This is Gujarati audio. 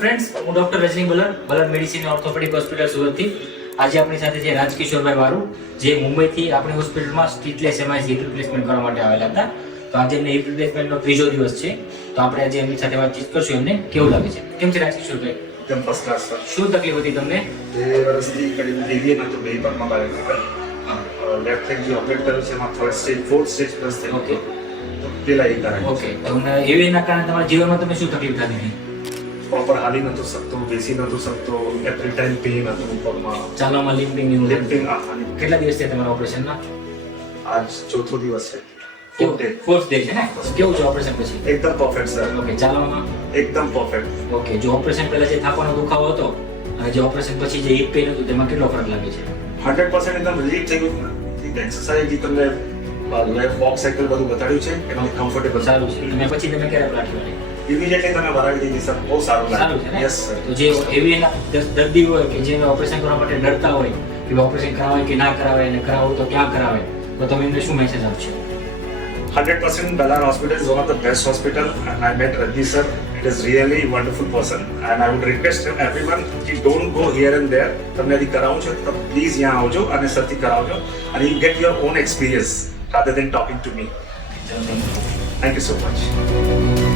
ફ્રેન્ડ્સ, હું ડોક્ટર રજની બલર મેડિસિન ઓર્થોપેડિક હોસ્પિટલ સુરતથી. આજે આપણી સાથે છે રાજકિશોરભાઈ વારુ, જે મુંબઈથી આપણી હોસ્પિટલમાં સ્ટીટલેસ એમઆઈ હિપ રિપ્લેસમેન્ટ કરવા માટે આવેલા હતા. તો આજે એમને હિપ રિપ્લેસમેન્ટનો ત્રીજો દિવસ છે. તો આપણે આજે એમની સાથે વાતચીત કરશું, એમને કેવું લાગે છે. કેમ છે રાજકિશોરભાઈ? એકદમ ફર્સ્ટ ક્લાસ સર. શું તકલીફ હતી તમને? 2 વર્ષથી કડીબ એવિયન હતું, બે પગમાં બાયોમેડિકલ. લેફ્ટ લેગ જે ઓપરેટ કર્યું છે એમાં third stage, fourth stage plus થઈ ઓકે તો પેલા એ કારણ ઓકે. તમને એવીના કારણે તમારા જીવનમાં તમને શું તકલીફ થતી હતી? પ્રોપર હાલી નહોતું શકતો, બેસી નહોતું શકતો, એવરી ટાઈમ પેઇન હતું પગમાં, ચાલવામાં લિમ્પિંગ એવું લિફ્ટિંગ. કેટલા દિવસ થયા તમારા ઓપરેશનમાં? આજ ચોથો દિવસ છે. ફોર્થ ડે છે ને? કેવું છે ઓપરેશન પછી? એકદમ પરફેક્ટ સર, ઓકે. ચાલવામાં એકદમ પરફેક્ટ. ઓકે. જો ઓપરેશન પહેલા જે થાકવાનો દુખાવો હતો અને જે ઓપરેશન પછી જે હિપ પેઇન હતું, તેમાં કેટલો ફરક લાગે છે? 100% એકદમ રિલીફ થઈ ગયું. એક્સરસાઇઝ જે તમને વોક સાયકલ બધું બતાડ્યું છે એમાં કમ્ફર્ટેબલ સારું છે. તમે પછી તમે ક્યારે રાખી? ઇમિડિયેટલી તમે વરાવી દીધી સર, બહુ સારું સારું છે ને? Yes sir. તો જે એવી દર્દી હોય કે જે ઓપરેશન કરવા માટે ડરતા હોય કે ઓપરેશન કરાવે કે ના કરાવે અને કરાવવું તો ક્યાં કરાવે, તો તમે એમને શું મેસેજ આપશો? 100% Balan Hospital is one of the best hospital, and I met Rajni sir. It is really wonderful person, and I would request everyone कि don't go here and there. તમને यदि કરાવવું છે તો પ્લીઝ यहाँ આવજો અને સરથી કરાવજો, and you get your own experience rather than talking to me. Thank you so much.